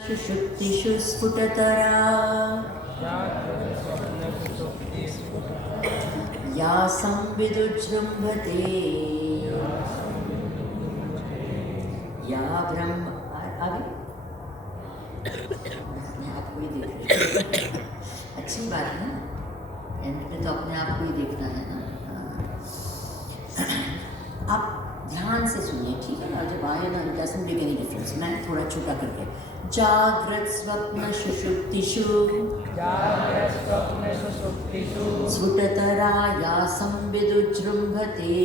सुषुप्तिषु स्फुटतरा या संविदुजृम्भते या ब्रह्म आगे अपने आप को ही देख रहे अच्छी बात है ना, एंड तो अपने आप को ही देखना है ना। आप ध्यान से सुनिए, ठीक है ना। जब आए ना, डजंट मेक एनी डिफरेंस। मैं थोड़ा छोटा करके जागृत स्वप्न सुषुप्तिषु स्फुटतरा या संविदुजृम्भते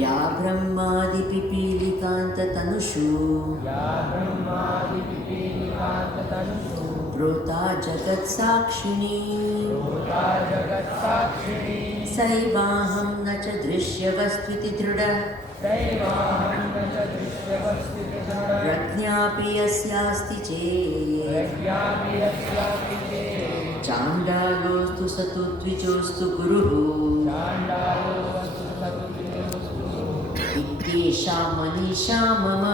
या ब्रह्मादिपिपीलिकान्ततनुषु प्रोता जगत्साक्षिणी सैवाहं न च दृश्यवस्त्विति दृढः प्रज्ञापि यस्यास्ति चेत् चाण्डालोऽस्तु स तु द्विजोऽस्तु गुरुः इत्येषा मनीषा मम।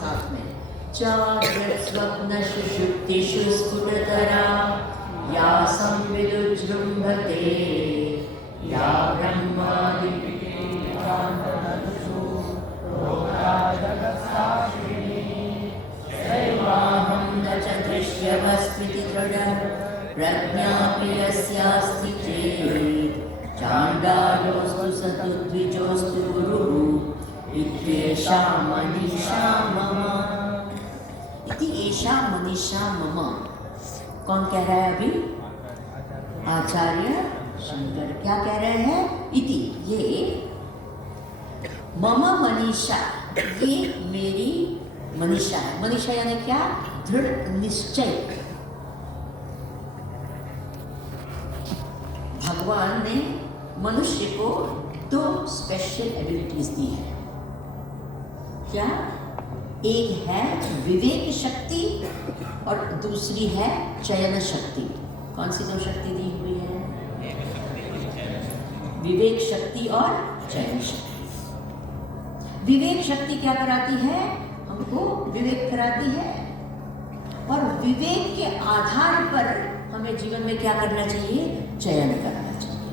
साथ में जाग्रत् स्वप्न सुषुप्तिषु स्फुटतरा या संविदुजृम्भते या ब्रह्मादिपिपीलिकान्ततनुषु प्रोता जगत्साक्षिणी सैवाहं न च दृश्यवस्त्विति दृढः प्रज्ञापि यस्यास्ति चेत् चाण्डालोऽस्तु स तु द्विजोऽस्तु गुरुः इत्येषा मनीषा मम। इति एषा मनीषा मम कौन कह रहा है अभी? आचार्य शंकर। क्या कह रहे हैं? इति ये मम मनीषा, ये मेरी मनीषा है। मनीषा यानी क्या? दृढ़ निश्चय। भगवान ने मनुष्य को दो स्पेशल एबिलिटीज दी है। क्या? एक है विवेक शक्ति और दूसरी है चयन शक्ति। कौन सी दो शक्ति दी हुई है? विवेक शक्ति और चयन शक्ति। विवेक शक्ति क्या कराती है? हमको विवेक कराती है, और विवेक के आधार पर हमें जीवन में क्या करना चाहिए? चयन करना चाहिए।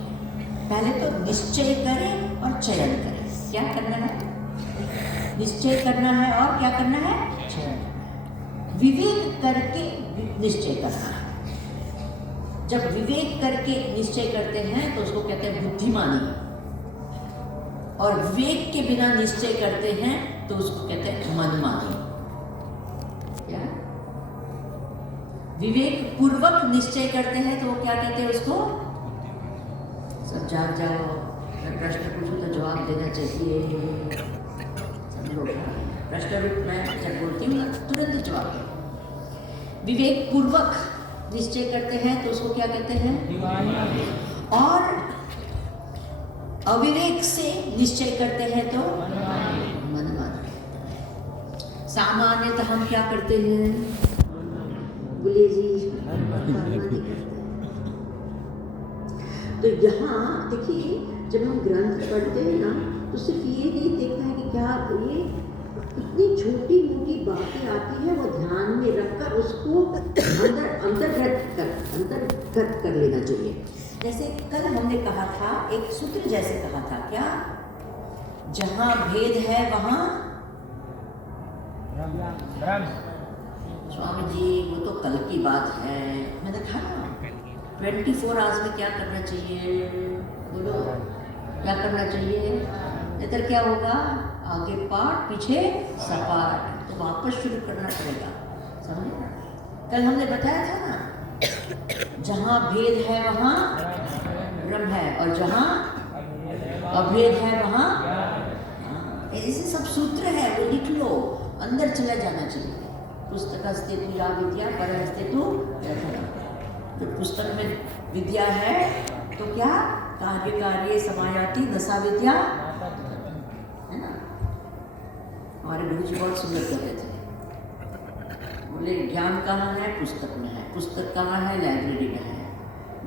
पहले तो निश्चय करें और चयन करें। क्या करना है? निश्चय करना है और क्या करना है? चयन। विवेक करके निश्चय करना है। जब विवेक करके निश्चय करते हैं तो उसको कहते हैं बुद्धिमानी, और विवेक के बिना निश्चय करते हैं तो उसको कहते हैं मनमानी। क्या? विवेक पूर्वक निश्चय करते हैं तो वो क्या कहते हैं उसको? सब जाग जाओ, मैं प्रश्न पूछूं तो जवाब देना चाहिए। प्रश्न रूप में जब बोलती हूँ तुरंत जवाब दो। विवेक पूर्वक निश्चय करते हैं तो उसको क्या कहते हैं? और अविवेक से निश्चय करते हैं तो मनमानी। सामान्यतः हम क्या करते हैं? बोलिए जी। तो यहाँ देखिए, जब हम ग्रंथ पढ़ते हैं ना तो सिर्फ ये नहीं देखना है कि क्या ये इतनी छोटी मोटी बातें आती है, वो ध्यान में रखकर उसको अंतर्गत कर लेना चाहिए। जैसे कल हमने कहा था, एक सूत्र जैसे कहा था, क्या? जहाँ भेद है वहाँ स्वामी जी, वो तो कल की बात है। मैंने कहा 24 आवर्स में क्या करना चाहिए? बोलो, क्या करना चाहिए? इधर क्या होगा? आगे पाठ पीछे सपाट, तो वापस शुरू करना पड़ेगा। समझे? कल हमने बताया था ना, जहाँ भेद है वहाँ ब्रह्म है, और जहाँ अभेद है वहाँ। ऐसे सब सूत्र है, वो लिख लो, अंदर चला जाना चाहिए। पुस्तकस्ते तु या विद्या परहस्ते तु यथा। तो पुस्तक में विद्या है तो क्या? कार्य कार्य समायाति दशा विद्या, है ना। हमारे गुरु जी बहुत सुंदर कहते थे, बोले ज्ञान कहाँ है? पुस्तक में है। पुस्तक कहाँ है? लाइब्रेरी में है।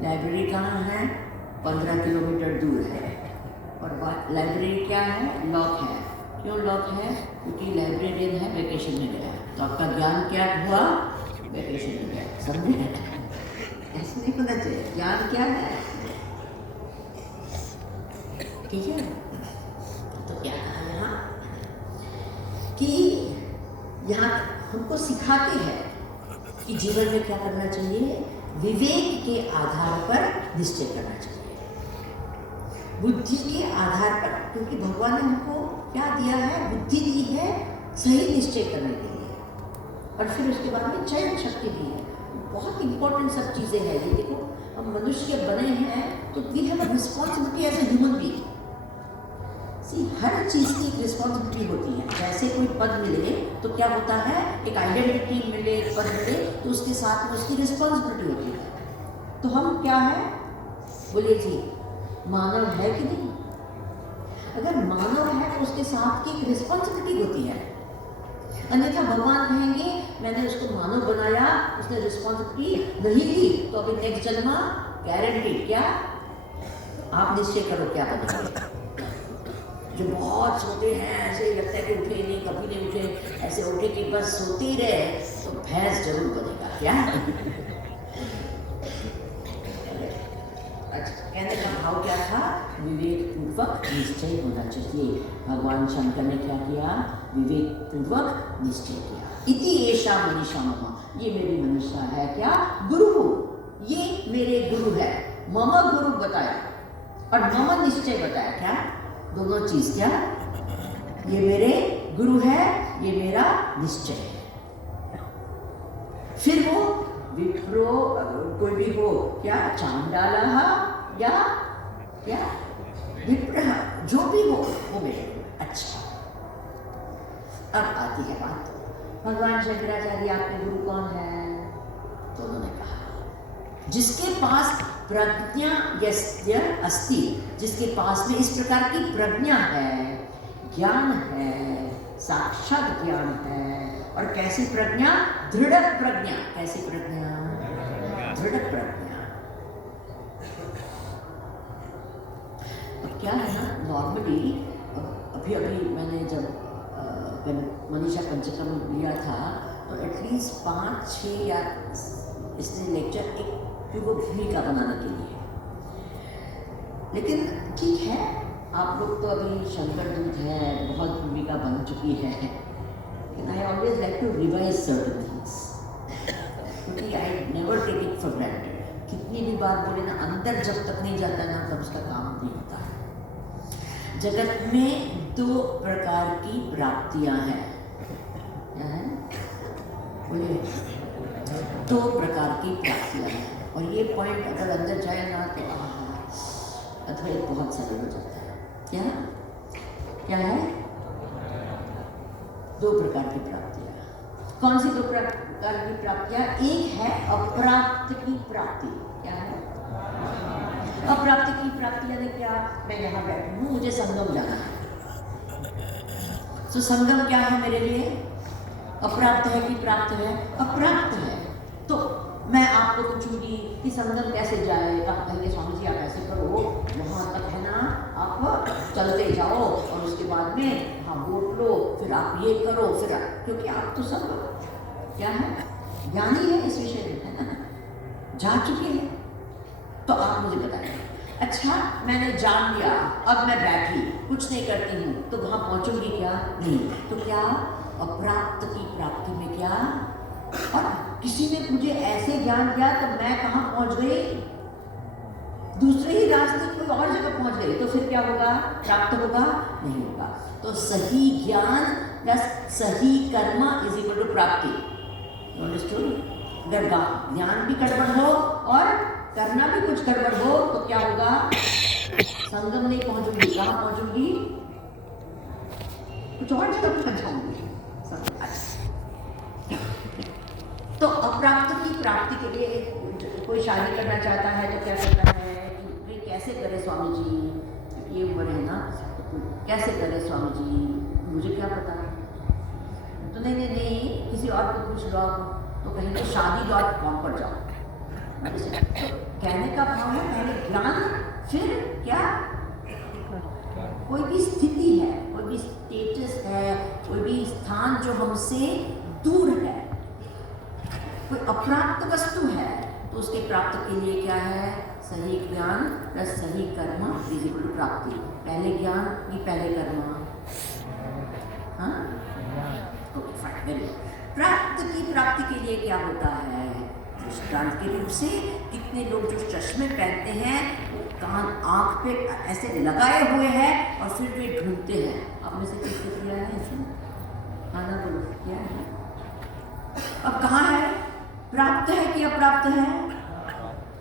लाइब्रेरी कहाँ है? 15 किलोमीटर दूर है। और लाइब्रेरी क्या है? लॉक है। क्यों लॉक है? क्योंकि लाइब्रेरियन है, वेकेशन में गया, तो आपका ज्ञान क्या हुआ? वेकेशन में गया। समझे? ऐसे नहीं होना चाहिए। ज्ञान क्या है? ठीक है। तो क्या कहा यहाँ कि यहाँ हमको सिखाते हैं कि जीवन में क्या करना चाहिए? विवेक के आधार पर निश्चय करना चाहिए, बुद्धि के आधार पर, क्योंकि भगवान ने हमको क्या दिया है? बुद्धि दी है सही निश्चय करने के लिए, और फिर उसके बाद में चयन शक्ति दी है। बहुत इंपॉर्टेंट सब चीज़ें हैं ये। देखो, हम मनुष्य बने हैं तो we have a responsibility as a human being. हर चीज़ की एक रिस्पॉन्सिबिलिटी होती है। जैसे कोई पद मिले तो क्या होता है? एक आइडेंटिटी मिले, पद मिले तो उसके साथ में उसकी रिस्पॉन्सिबिलिटी होती है। तो हम क्या है? बोलिए जी, मानव है कि नहीं? अगर मानव है तो उसके साथ की एक रिस्पॉन्सिबिलिटी होती है। अन्यथा भगवान कहेंगे मैंने उसको मानव बनाया, उसने रिस्पॉन्सिबिलिटी नहीं दी, तो अभी नेक्स्ट जन्म गारंटी क्या? आप निश्चय करो क्या बनेगा। जो बहुत सोते हैं, ऐसे ही लगता है कि उठे नहीं, कभी नहीं उठे, ऐसे उठे कि बस सोते ही रहे, तो भैंस जरूर बनेगा क्या? अच्छा, कहने का भाव क्या था? विवेक पूर्वक निश्चय होना चाहिए। भगवान शंकर ने क्या किया? विवेक पूर्वक निश्चय किया। इति एषा मनीषा मम, ये मेरी मनीषा है क्या? गुरु, ये मेरे गुरु है। मम गुरु बताया और मम निश्चय बताया। क्या? दोनों चीज। क्या? ये मेरे गुरु है, ये मेरा निश्चय है। फिर वो विप्रो कोई भी हो, क्या चांडाला या क्या विप्र, जो भी हो वो मेरे गुरु। अच्छा, अब आती है बात, भगवान शंकराचार्य आपके गुरु कौन है? तो उन्होंने कहा जिसके पास प्रज्ञा यस्य अस्ति, जिसके पास में इस प्रकार की प्रज्ञा है, ज्ञान है, साक्षात ज्ञान है। और कैसी प्रज्ञा? दृढ़ प्रज्ञा। कैसी प्रज्ञा? दृढ़ प्रज्ञा। अब क्या है ना, नॉर्मली अभी मैंने जब मनीषा पंचकम लिया था तो एटलीस्ट 5-6 या इसने लेक्चर एक वो भूमिका बनाने के लिए। लेकिन ठीक है, आप लोग तो अभी शंकर दूत हैं, बहुत भूमिका बन चुकी है, लेकिन I always like to revise certain things, क्योंकि I never take it for granted. कितनी भी बार बोले ना, अंदर जब तक नहीं जाता ना तब उसका काम नहीं होता है। जगत में 2 प्रकार की प्राप्तियां हैं। क्या है? बोलिए। 2 प्रकार की प्राप्तियां हैं, और ये पॉइंट अगर अंदर जाए ना तो अद्वैत बहुत सरल हो जाता है। क्या? क्या है? 2 प्रकार की प्राप्तियां। कौन सी 2 प्रकार की प्राप्तियां? एक है अप्राप्त की प्राप्ति। क्या है? अप्राप्त की प्राप्ति यानी क्या? मैं यहाँ बैठी हूँ, मुझे संगम जाना है, तो संगम क्या है मेरे लिए? अप्राप्त है कि प्राप्त है? अप्राप्त है। तो मैं आपको पूछूंगी कि संगम कैसे जाए, तो आप कहेंगे स्वामी जी आप ऐसे करो, वहाँ तक है ना, आप चलते जाओ और उसके बाद में वहाँ बोट लो, फिर आप ये करो, फिर क्योंकि आप तो सब क्या है? ज्ञानी है इस विषय में, है ना, जा चुके हैं। तो आप मुझे बताइए, अच्छा मैंने जान लिया, अब मैं बैठी कुछ नहीं करती हूँ, तो वहाँ पहुँचूंगी क्या? नहीं। तो क्या? अप्राप्त की प्राप्ति में क्या? और किसी ने मुझे ऐसे ज्ञान दिया तो मैं कहाँ पहुंच गई? दूसरे ही रास्ते कोई और जगह पहुंच गई, तो फिर क्या होगा? प्राप्त होगा? नहीं होगा। तो सही ज्ञान प्लस सही कर्म इज इक्वल टू प्राप्ति। अंडरस्टूड? अगर ज्ञान भी गड़बड़ हो और करना भी कुछ गड़बड़ हो तो क्या होगा? संगम नहीं पहुंचूंगी, कहाँ पहुंचूंगी? कुछ और जगह पर जाऊंगी। तो अप्राप्त की प्राप्ति के लिए कोई शादी करना चाहता है तो क्या करता है कि कैसे करे स्वामी जी, ये उम्र है ना, तो कैसे करे स्वामी जी, मुझे क्या पता। तो नहीं किसी और को पूछ लो, तो कहेंगे शादी.com पर जाओ। तो कहने का भाव है पहले ज्ञान फिर क्या? कोई भी स्थिति है, कोई भी स्टेटस है, कोई भी स्थान जो हमसे दूर है, कोई अप्राप्त वस्तु है, तो उसके प्राप्त के लिए क्या है? सही ज्ञान प्लस सही कर्म इज इक्वल टू प्राप्ति। पहले ज्ञान कि पहले कर्म? हाँ, ओके फाइन, वेरी गुड। प्राप्त की प्राप्ति के लिए क्या होता है? दृष्टांत के रूप से कितने लोग जो चश्मे पहनते हैं, कान आँख पे ऐसे लगाए हुए हैं और फिर वे ढूंढते हैं। आप में से किसने किया है ऐसे? हाँ ना, बोलो क्या है? अब कहाँ है? प्राप्त है कि अप्राप्त है?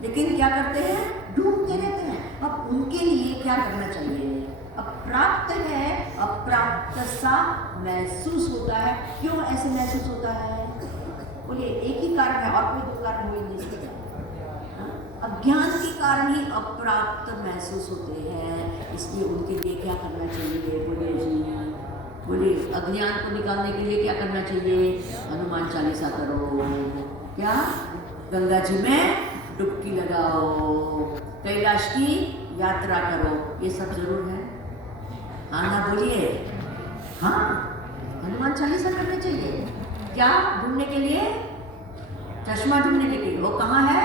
लेकिन क्या करते हैं? ढूंढते रहते हैं। अब उनके लिए क्या करना चाहिए? अब प्राप्त है, अप्राप्त सा महसूस होता है। क्यों ऐसे महसूस होता है? बोलिए, एक ही कारण है और कोई दो कारण हो ही नहीं सकता। अज्ञान के कारण ही अप्राप्त महसूस होते हैं, इसलिए उनके लिए क्या करना चाहिए? बोलिए जी, बोलिए। अज्ञान को निकालने के लिए क्या करना चाहिए? हनुमान चालीसा करो, क्या गंगा जी में डुबकी लगाओ, कैलाश की यात्रा करो, ये सब जरूर है। हाँ ना, बोलिए। हाँ, हनुमान चालीसा करनी चाहिए। क्या ढूंढने के लिए? चश्मा ढूंढने के लिए। वो कहाँ है?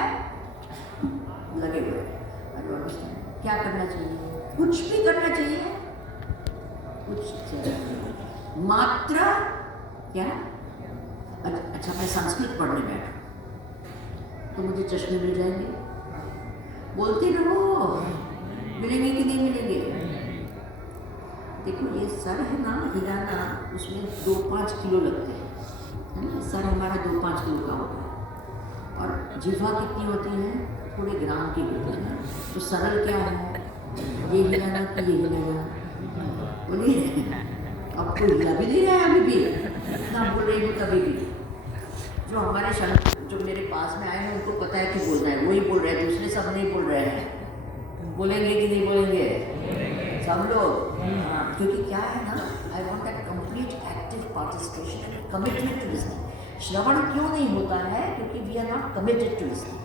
लगे हुए। क्या करना चाहिए? कुछ भी करना चाहिए, कुछ चाहिए। मात्र क्या? अच्छा, मैं संस्कृत पढ़ने बैठा तो मुझे चश्मे मिल जाएंगे? बोलते रहो, मिलेंगे कि नहीं मिलेंगे? देखो, ये सर है ना हिलाना, उसमें 2-5 किलो लगते हैं, है ना? सर हमारा 2-5 किलो का होता है और जिह्वा कितनी होती है? थोड़े ग्राम की होती है। तो सरल क्या है? ये हिलाना कि ये हिलाना? बोलिए। अब कोई हिला भी नहीं रहा है अभी भी, ना बोल रही हूँ तभी भी। जो हमारे संत जो मेरे पास में आए हैं उनको पता है कि बोलना है, वही बोल रहे हैं, दूसरे सब नहीं बोल रहे हैं। बोलेंगे कि नहीं बोलेंगे? सब लोग। हाँ, क्योंकि क्या है ना, I want that complete active participation and commitment to listening. श्रवण क्यों नहीं होता है? क्योंकि we are not committed to listening.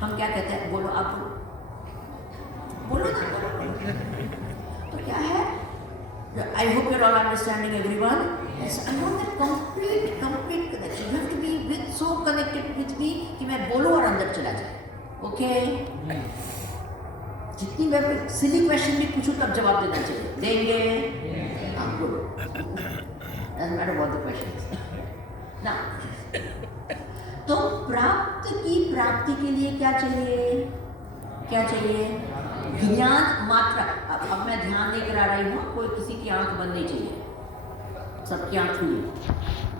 हम क्या कहते हैं? बोलो, आप बोलो ना, बोलो। तो क्या है? I hope you're all understanding, everyone. Yes, I want that complete connection. You have to be so connected with me कि मैं बोलूँ और अंदर चला जाए. Okay? जितनी मैं silly question भी पूछूँ तब जवाब देना चाहिए. देंगे? हाँ, बोलो. Doesn't matter what the question is. Now, तो प्राप्त की प्राप्ति के लिए क्या चाहिए? क्या चाहिए? ज्ञान मात्रा। अब मैं ध्यान नहीं करा रही हूँ, कोई किसी की आंख बंद नहीं चाहिए, सबकी आंख खुली।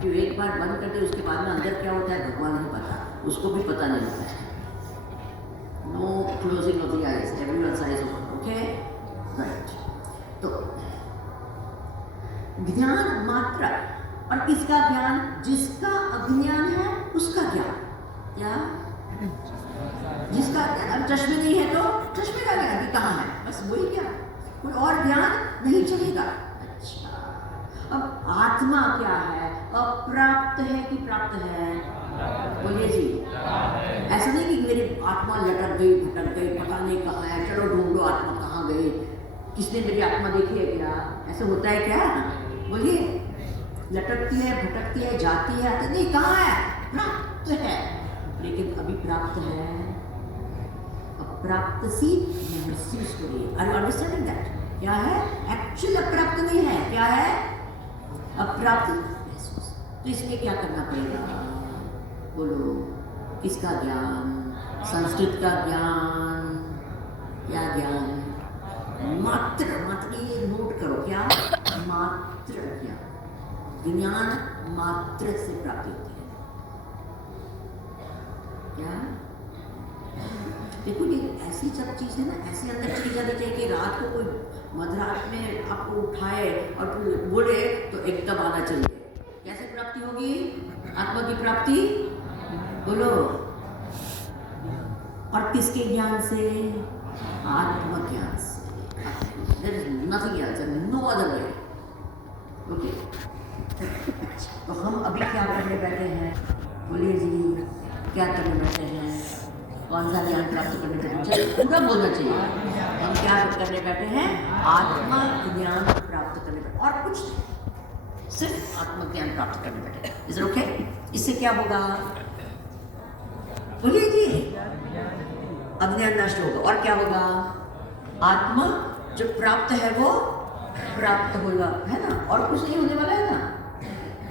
जो एक बार बंद कर दे उसके बाद में अंदर क्या होता है भगवान नहीं पता, उसको भी पता नहीं होता है। No closing of the eyes, everyone's eyes open, okay, right. तो ज्ञान मात्रा, और किसका ज्ञान? जिसका अज्ञान है उसका ज्ञान। क्या? जिसका अब चश्मे नहीं है तो चश्मे का ज्ञान भी कहाँ है? बस वही ज्ञान, कोई और ज्ञान नहीं चलेगा। अच्छा, अब आत्मा क्या है? अप्राप्त है कि प्राप्त है? बोलिए जी। ऐसा नहीं कि मेरी आत्मा लटक गई, भटक गई, पता नहीं कहाँ है, चलो ढूंढो आत्मा कहाँ गई, किसने मेरी आत्मा देखी है क्या? ऐसा होता है क्या? बोलिए। लटकती है, भटकती है, जाती है, आती नहीं, कहाँ है? प्राप्त है। लेकिन अभी प्राप्त है, अप्राप्त सी महसूस करिए। Are you understanding that? क्या है? एक्चुअल अप्राप्त नहीं है, क्या है? अप्राप्त महसूस। तो इसमें क्या करना पड़ेगा? बोलो, किसका ज्ञान? संस्कृत का ज्ञान। क्या ज्ञान? मात्र, मात्र ये नोट करो, क्या? मात्र ज्ञान। ज्ञान मात्र से प्राप्त होती है। क्या? देखो, ये ऐसी सब चीज़ है ना, ऐसे अंदर चली जानी चाहिए कि रात को कोई मध्यरात में आपको उठाए और बोले तो एकदम आना चाहिए। कैसे प्राप्ति होगी? आत्मा की प्राप्ति। बोलो। और किसके ज्ञान से? आत्मज्ञान से। There is nothing else and no other way. Okay. तो हम अभी क्या करने बैठे हैं? बोलिए जी, क्या करने बैठे हैं? कौन सा ज्ञान प्राप्त करने बैठे हैं? पूरा बोलना चाहिए। हम क्या करने बैठे हैं? आत्मा ज्ञान प्राप्त करने बैठे, और कुछ नहीं, सिर्फ आत्मज्ञान प्राप्त करने बैठे। Is okay? इससे क्या होगा? बोलिए जी। अज्ञान नष्ट होगा, और क्या होगा? आत्मा जो प्राप्त है वो प्राप्त होगा, है ना? और कुछ नहीं होने वाला है ना।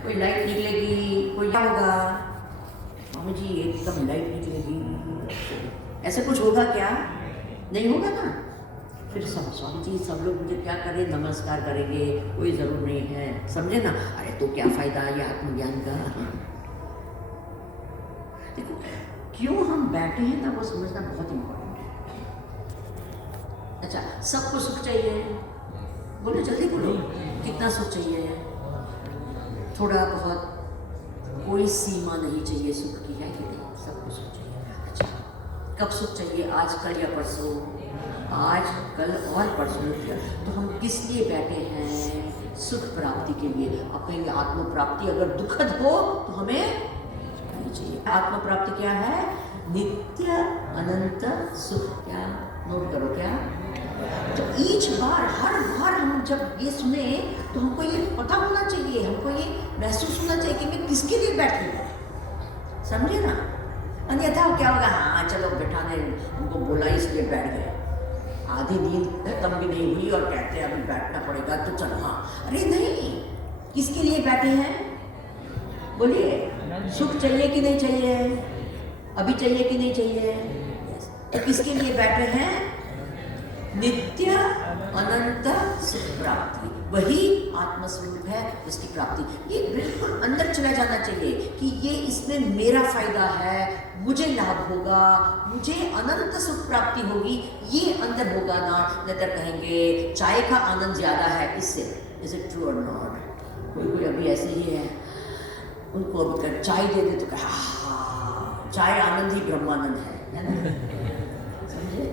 कोई लाइट निकलेगी, कोई क्या होगा? मामू जी एकदम लाइट निकलेगी, ऐसे कुछ होगा क्या? नहीं होगा ना। फिर सब स्वामी जी सब लोग मुझे क्या करें, नमस्कार करेंगे, कोई ज़रूर नहीं है, समझे ना? अरे तो क्या फ़ायदा ये आत्मज्ञान का? देखो क्यों हम बैठे हैं ना, वो समझना बहुत इम्पोर्टेंट है। अच्छा, सबको सुख चाहिए, बोलो जल्दी बोलो, कितना सुख चाहिए? थोड़ा बहुत, कोई सीमा नहीं चाहिए सुख की, है कि नहीं? सबको सुख चाहिए। अच्छा, कब सुख चाहिए? आज, कल या परसों? आज, कल और परसों किया। तो हम किस लिए बैठे हैं? सुख प्राप्ति के लिए। अब कहेंगे आत्म प्राप्ति अगर दुखद हो तो हमें नहीं चाहिए। आत्म प्राप्ति क्या है? नित्य अनंत सुख। क्या नोट करो, क्या? तो ईच बार, हर बार हम जब ये सुने तो हमको ये पता होना चाहिए, हमको ये महसूस होना चाहिए कि मैं किसके लिए बैठी हूँ, समझे ना? अन्यथा क्या होगा? हाँ चलो बैठाने उनको बोला इसलिए बैठ गए, आधी नींद खत्म भी नहीं हुई और कहते हैं अभी बैठना पड़ेगा तो चलो। हाँ, अरे नहीं, किसके लिए बैठे हैं? बोलिए, सुख चाहिए कि नहीं चाहिए? अभी चाहिए कि नहीं चाहिए? तो किसके लिए बैठे हैं? नित्य अनंत सुख प्राप्ति, वही आत्मस्वरूप है, उसकी प्राप्ति। ये बिल्कुल अंदर चला जाना चाहिए कि ये इसमें मेरा फायदा है, मुझे लाभ होगा, मुझे अनंत सुख प्राप्ति होगी, ये अंदर होगा ना। नहीं तो कहेंगे चाय का आनंद ज्यादा है इससे। इज इट ट्रू और नॉट? कोई अभी ऐसे ही है, उनको अभी चाय दे दे तो कहा चाय आनंद ही ब्रह्मानंद है ना? समझे?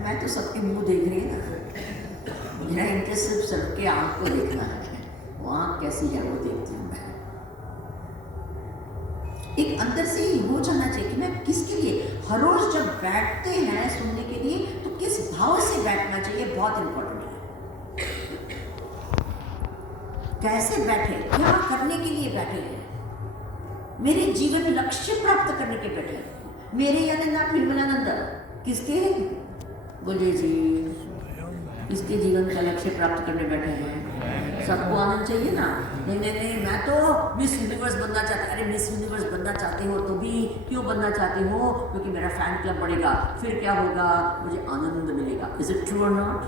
मैं तो सबके मुंह देख रही है ना, मेरा इंटरेस्ट सिर्फ सबके आंख को देखना है, वो आंख कैसी है वो देखती हूँ मैं। एक अंदर से ही हो जाना चाहिए कि मैं किसके लिए, हर रोज जब बैठते हैं सुनने के लिए तो किस भाव से बैठना चाहिए, बहुत इंपॉर्टेंट है। कैसे बैठे, क्या करने के लिए बैठे हैं? मेरे जीवन में लक्ष्य प्राप्त करने के बैठे हैं। मेरे यानी ना निर्मलानंद, किसके? बोलिए जी, किसके जीवन का लक्ष्य प्राप्त करने बैठे हैं? सबको आनंद चाहिए ना? नहीं नहीं नहीं, मैं तो मिस यूनिवर्स बनना चाहता। अरे मिस यूनिवर्स बनना चाहते हो तो भी क्यों बनना चाहते हो? क्योंकि मेरा फैन क्लब बढ़ेगा, फिर क्या होगा? मुझे आनंद मिलेगा। इज इट ट्रू और नॉट?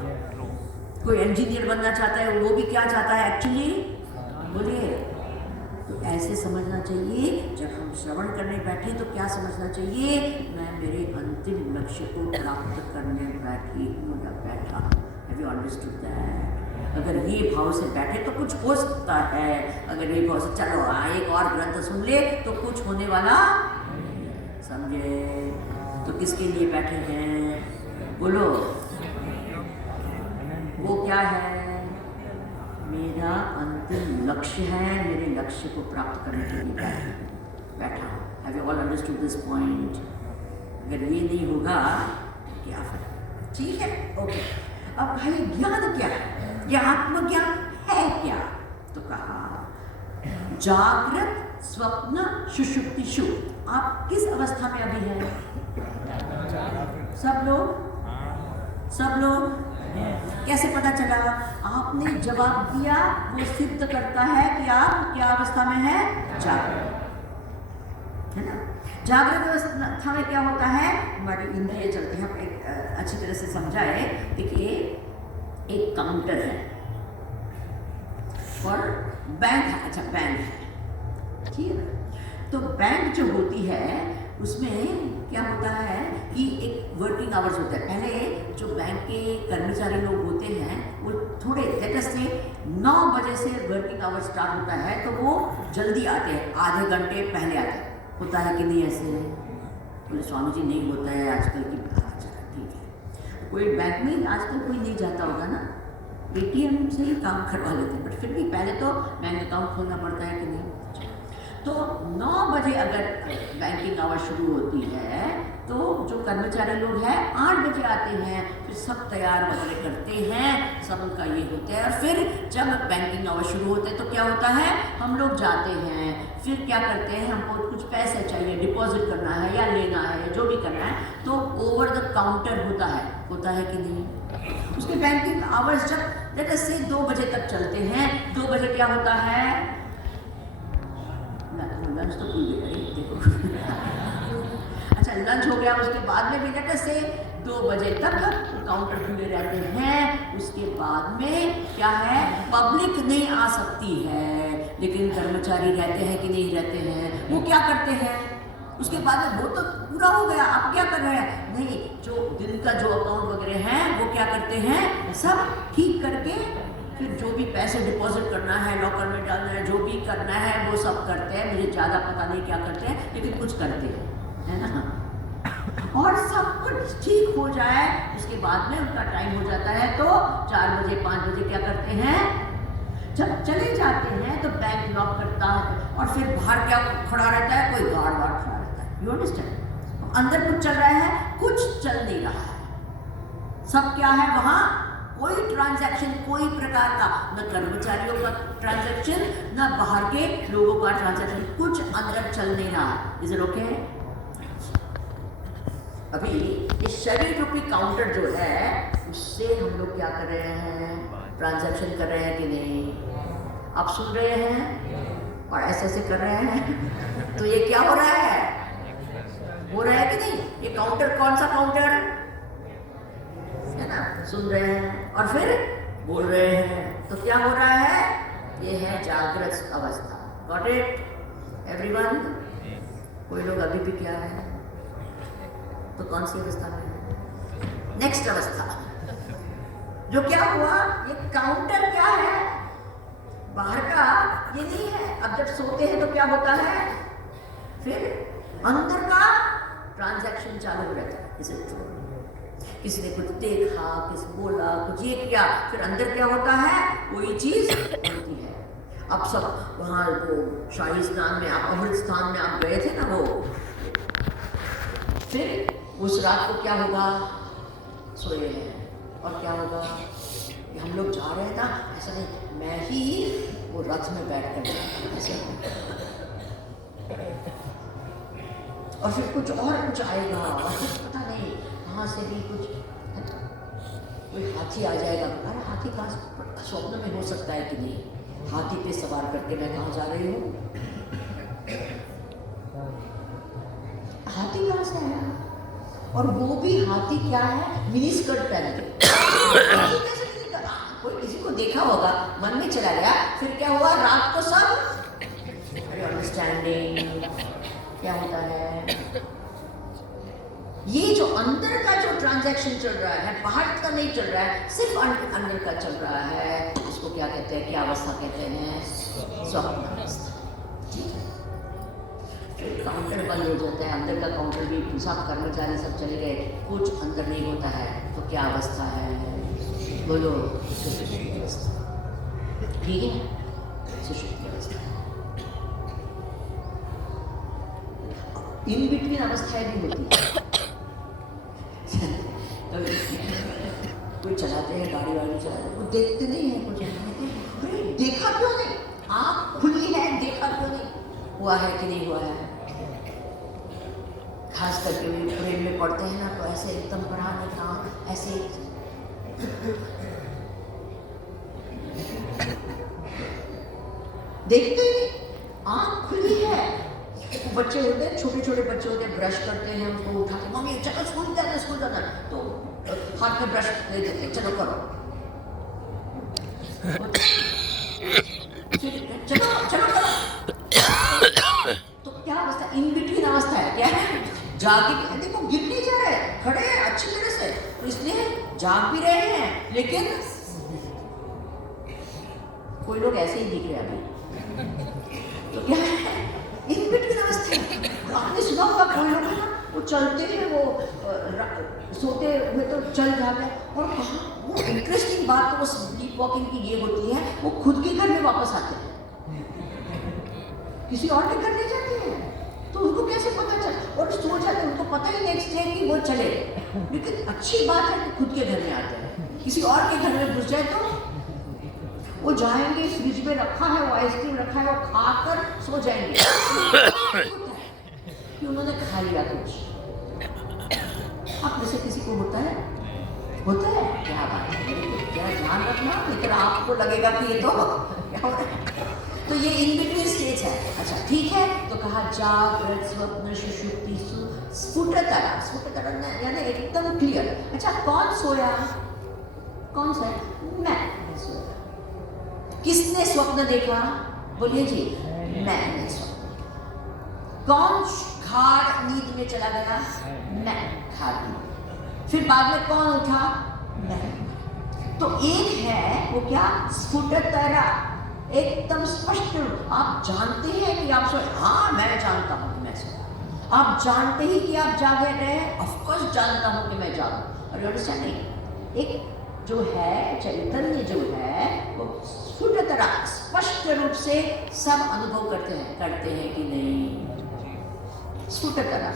कोई इंजीनियर बनना चाहता है, वो भी क्या चाहता है एक्चुअली? बोलिए। तो ऐसे समझना चाहिए, जब हम श्रवण करने बैठे तो क्या समझना चाहिए? मैं मेरे अंतिम लक्ष्य को प्राप्त करने बैठी हूँ या बैठा। Have you understood that? अगर ये भाव से बैठे तो कुछ हो सकता है, अगर ये भाव से चलो एक और ग्रंथ सुन ले तो कुछ होने वाला, समझे? तो किसके लिए बैठे हैं? बोलो, वो क्या है? मेरा अंतिम लक्ष्य है, मेरे लक्ष्य को प्राप्त करने के लिए बैठा हूँ। Have you all understood this point? अगर ये नहीं होगा क्या फर्क? ठीक है, ओके। अब भाई ज्ञान क्या है? ये आत्मज्ञान है क्या? तो कहा जागृत स्वप्न सुषुप्तिषु। आप किस अवस्था में अभी हैं? सब लोग कैसे पता चला? आपने जवाब दिया, वो सिद्ध करता है कि आप क्या अवस्था में है? जागृत, है ना? जागृत अवस्था में क्या होता है? हमारी इंद्रिय चलती है। एक अच्छी तरह से समझाए, देखिए एक काउंटर है और बैंक है। अच्छा, बैंक है, ठीक है। तो बैंक जो होती है उसमें क्या होता है कि एक वर्किंग आवर्स होता है। पहले जो बैंक के कर्मचारी लोग होते हैं वो थोड़े लेटेस्ट से 9 बजे से वर्किंग आवर्स स्टार्ट होता है, तो वो जल्दी आते हैं, आधे घंटे पहले आते हैं। होता है कि नहीं ऐसे? बोले स्वामी जी नहीं होता है आजकल की। अच्छा ठीक है, कोई बैंक में आजकल कोई नहीं जाता होगा ना, ATM से ही काम करवा लेते हैं, बट फिर भी पहले तो बैंक अकाउंट खोलना पड़ता है कि नहीं? तो 9 बजे अगर बैंकिंग आवर शुरू होती है तो जो कर्मचारी लोग हैं 8 बजे आते हैं, फिर सब तैयार वगैरह करते हैं, सब उनका ये होता है। और फिर जब बैंकिंग आवर शुरू होते हैं तो क्या होता है, हम लोग जाते हैं, फिर क्या करते हैं, हमको कुछ पैसे चाहिए, डिपॉजिट करना है या लेना है, जो भी करना है, तो ओवर द काउंटर होता है कि नहीं। उसके बैंकिंग आवर्स जब लेट अस से 2 बजे तक चलते हैं, 2 बजे क्या होता है, लंच तो भूल गई देखो अच्छा लंच हो गया, उसके बाद में भी लेट अस से 2 बजे तक काउंटर खुले रहते हैं। उसके बाद में क्या है, पब्लिक नहीं आ सकती है, लेकिन कर्मचारी रहते हैं कि नहीं रहते हैं, वो क्या करते हैं, उसके बाद में वो तो पूरा हो गया, आप क्या कर रहे हैं, नहीं जो दिन का जो अकाउंट वगैरह है वो क्या करते हैं, सब ठीक करके फिर जो भी पैसे डिपॉजिट करना है, लॉकर में डालना है, जो भी करना है वो सब करते हैं। मुझे ज़्यादा पता नहीं क्या करते हैं, लेकिन कुछ करते हैं, है ना। और सब कुछ ठीक हो जाए, उसके बाद में उनका टाइम हो जाता है तो 4 बजे 5 बजे क्या करते हैं, जब चले जाते हैं तो बैंक लॉक करता है और फिर बाहर क्या खड़ा रहता है, कोई गार्ड वार्ड खड़ा रहता है, यू अंडरस्टैंड। अंदर कुछ चल रहा है, कुछ चल नहीं रहा है, सब क्या है वहाँ, कोई ट्रांजैक्शन कोई प्रकार का, न कर्मचारियों का ट्रांजैक्शन न बाहर के लोगों का ट्रांजैक्शन, कुछ अंदर चल नहीं रहा। Is it okay? अभी इस शरीर रूपी काउंटर जो है उससे हम लोग क्या कर रहे हैं, ट्रांजैक्शन कर रहे हैं कि नहीं, आप सुन रहे हैं और ऐसे ऐसे कर रहे हैं, तो ये क्या हो रहा है, हो रहा है कि नहीं, ये काउंटर कौन सा काउंटर है ना, सुन रहे हैं और फिर बोल रहे हैं, तो क्या हो रहा है, ये है जागृत अवस्था। Got it everyone? कोई लोग अभी भी क्या है, तो कौन सी अवस्था में है, नेक्स्ट अवस्था, जो क्या हुआ, ये काउंटर क्या है, बाहर का ये नहीं है। अब जब सोते हैं तो क्या होता है, फिर अंदर का ट्रांजैक्शन चालू हो रहता है, इसे किसी ने कुछ देखा, किसी बोला, कुछ ये किया, फिर अंदर क्या होता है, कोई चीज होती है। अब सब वहाँ वो शाही स्नान में, आप अमृत स्थान में आप गए थे ना, वो फिर उस रात को क्या होगा, सोए हैं और क्या होगा, हम लोग जा रहे हैं ना, ऐसा नहीं मैं ही वो रथ में बैठ कर ऐसे, और फिर कुछ और कुछ आएगा और कुछ पता नहीं कहाँ से भी कुछ, कोई हाथी आ जाएगा, अरे हाथी कहाँ, स्वप्न में हो सकता है कि नहीं, हाथी पे सवार करके मैं कहाँ जा रही हूँ, हाथी कहाँ से आया, और वो भी हाथी क्या है, मिनी स्कर्ट पहन के कोई किसी को देखा होगा, मन में चला गया, फिर क्या हुआ, रात को सब अंडरस्टैंडिंग क्या होता है, ये जो अंदर का जो ट्रांजैक्शन चल रहा है, बाहर का नहीं चल रहा है, सिर्फ अंदर का चल रहा है, इसको क्या कहते हैं, क्या अवस्था कहते हैं, स्वप्न अवस्था। फिर काउंटर बंद हो जाता है, अंदर का काउंटर भी, सब कर्मचारी सब चले गए, कुछ अंदर नहीं होता है, तो क्या अवस्था है, बोलो, सुषुप्ति अवस्था, ठीक है, सुषुप्ति अवस्था। इन बिटवीन अवस्थाएं भी होती है, कोई चलाते हैं गाड़ी वाड़ी चलाते हैं, वो देखते नहीं है कुछ, देखा क्यों नहीं, आँख खुली है, देखा क्यों नहीं, हुआ है कि नहीं हुआ है। खास करके भी प्रेम में पढ़ते हैं ना, तो ऐसे एकदम पढ़ा नहीं था, ऐसे देखते ही आँख खुली है। बच्चे होते हैं, छोटे छोटे बच्चे होते हैं, ब्रश करते हैं, उसको उठाते, मम्मी चलो स्कूल जाना, स्कूल जाना, तो हाथ में ब्रश दे देते हैं, चलो करो, चलो चलो करो। तो क्या अवस्था, इन बिटवीन अवस्था है, क्या है, जागे, देखो गिर नहीं जा रहे, खड़े हैं अच्छी तरह से, तो इसलिए जाग भी रहे हैं, लेकिन कोई लोग ऐसे ही दिख रहे हैं अभी, तो क्या है, इन बिटवीन अवस्था है। आपने सुना होगा कोई लोग ना, वो चलते हैं, वो सोते हुए तो चल जाते हैं, और कहाँ वो इंटरेस्टिंग बात तो वो स्लीप वॉकिंग की ये होती है, वो खुद के घर में वापस आते हैं, किसी और के घर नहीं जाते हैं, तो उनको कैसे पता चल, और सो जाते हैं, उनको पता ही नेक्स्ट डे कि वो चले। लेकिन अच्छी बात है कि खुद के घर में आते हैं, किसी और के घर में घुस जाए तो वो जाएंगे, फ्रिज में रखा है वो आइसक्रीम रखा है, वो खाकर सो जाएंगे कि उन्होंने खा लिया कुछ। आप में से किसी को होता है? होता है? क्या बात है, क्या ध्यान रखना, लेकिन आपको लगेगा कि ये तो क्या हो रहा है। तो ये इन बिटवीन स्टेज है। अच्छा ठीक है, तो कहा जागृत स्वप्न सुषुप्ति स्फुटतरा, स्फुटतरा यानी एकदम क्लियर। अच्छा कौन सोया? कौन सोया? मैं सोया। किसने स्वप्न देखा? बोलिए जी, मैंने स्वप्न। कौन खाड़ नींद में चला गया? मैं खाड़ी। फिर बाद में कौन उठा? मैं। तो एक है वो क्या? स्फुटतरा, एकदम स्पष्ट। आप जानते हैं कि आप सोए? हाँ मैं जानता हूँ कि मैं सोया। आप जानते ही कि आप जागे रहे? ऑफ कोर्स जानता हूँ कि मैं जागूं। और अंडरस्टैंडिंग एक जो है चैतन्य जो है वो स्फुटतरा स्पष्ट रूप से सब अनुभव करते हैं कि नहीं? स्फुटतरा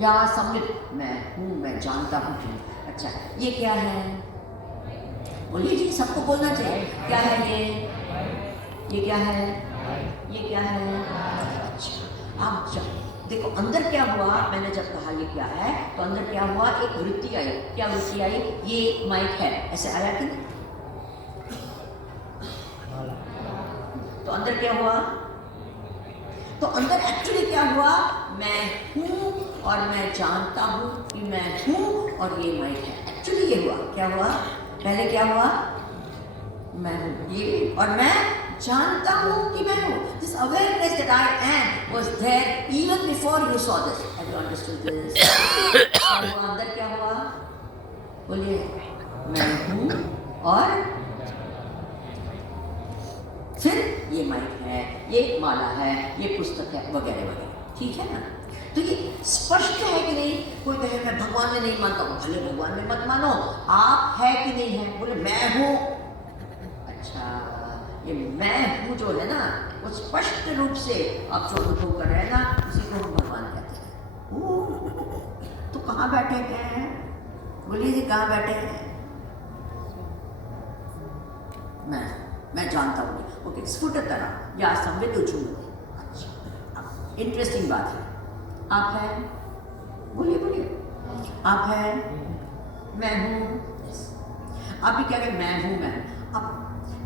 या सम्मित, मैं हूँ, मैं जानता हूँ कि। अच्छा ये क्या है? बोलिए जी, सबको बोलना चाहिए। क्या है ये क्या है? ये क्या है? अच्छा आप देखो अंदर क्या हुआ। मैंने जब कहा ये क्या है तो अंदर क्या हुआ? एक वृत्ति आई। क्या वृत्ति आई? ये माइक है, ऐसे आया कि नहीं? तो अंदर क्या हुआ? तो अंदर एक्चुअली क्या हुआ? मैं हूँ और मैं जानता हूँ कि मैं हूँ और ये माइक है। एक्चुअली ये हुआ। क्या हुआ? पहले क्या हुआ? मैं हूँ ये, और मैं जानता हूँ कि मैं हूँ। This awareness that I am was there even before you saw this. Have you understood this? अंदर क्या हुआ? बोलिए, मैं हूँ और फिर ये माइक है, ये माला है, ये पुस्तक है, वगैरह वगैरह। ठीक है ना? तो ये स्पष्ट है कि नहीं? कोई कहे मैं भगवान में नहीं मानता हूँ, भले भगवान में मत मानो, आप है कि नहीं है? बोले मैं हूँ। अच्छा ये मैं हूँ जो है ना वो स्पष्ट रूप से आप जो अनुभव कर रहे हैं ना, उसी को हम भगवान कहते हैं। तो कहाँ बैठे हैं? बोलिए जी, कहाँ बैठे हैं? मैं जानता हूँ। ओके, स्फुटतरा या संवित उचूंगी। अच्छा इंटरेस्टिंग बात है। आप है? बोलिए बोलिए, आप है? मैं हूँ। आप भी क्या कहें? मैं हूँ। मैं अब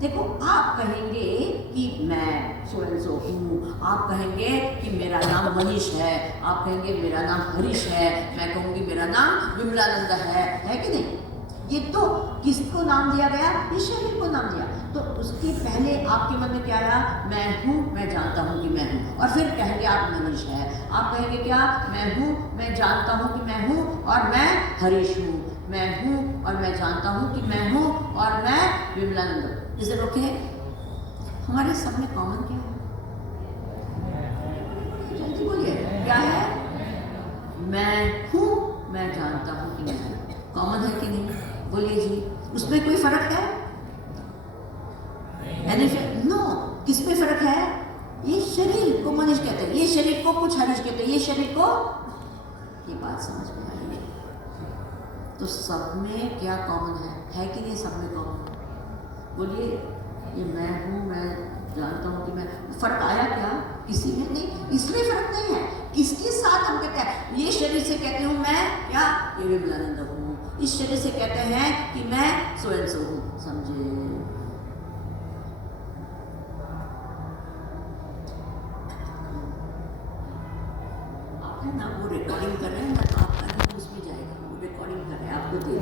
देखो, आप कहेंगे कि मैं सो एंड सो हूँ, आप कहेंगे कि मेरा नाम मनीष है, आप कहेंगे मेरा नाम हरीश है, मैं कहूँगी मेरा नाम विमलानंद है कि नहीं? ये तो किसको नाम दिया गया? इस शरीर को नाम दिया। तो उसके पहले आपके मन में क्या रहा? मैं हूँ, मैं जानता हूँ कि मैं हूँ। और फिर कहेंगे आप मनीष है, आप कहेंगे क्या? मैं हूँ, मैं जानता हूँ कि मैं हूँ और मैं हरीश हूँ। मैं हूँ और मैं जानता हूँ कि मैं हूँ और मैं विमलानंद हूँ। Is it okay? हमारे सब में कॉमन क्या है? जल्दी बोलिए, क्या है? मैं हूँ, मैं जानता हूँ कि मैं हूँ। कॉमन है कि नहीं? बोलिए जी, उसमें कोई फर्क है? नो, किस में फर्क है? ये शरीर को मनीष कहते हैं, ये शरीर को कुछ हरीश कहते हैं, ये शरीर को। ये बात समझ में आई? तो सब में क्या कॉमन है कि नहीं? सब में कॉमन। बोलिए, ये मैं हूँ, मैं जानता हूँ कि मैं। फर्क आया क्या? किसी में नहीं, इसमें फर्क नहीं है। किसके साथ हम कहते हैं? ये शरीर से कहते हूँ मैं क्या? ये विमलानंद हूँ। इस शरीर से कहते हैं कि मैं सो एंड सो हूँ। समझे? आप है ना वो रिकॉर्डिंग कर रहे हैं ना, तो आपका भी उसमें जाएगा। वो रिकॉर्डिंग कर रहे हैं, आपको दे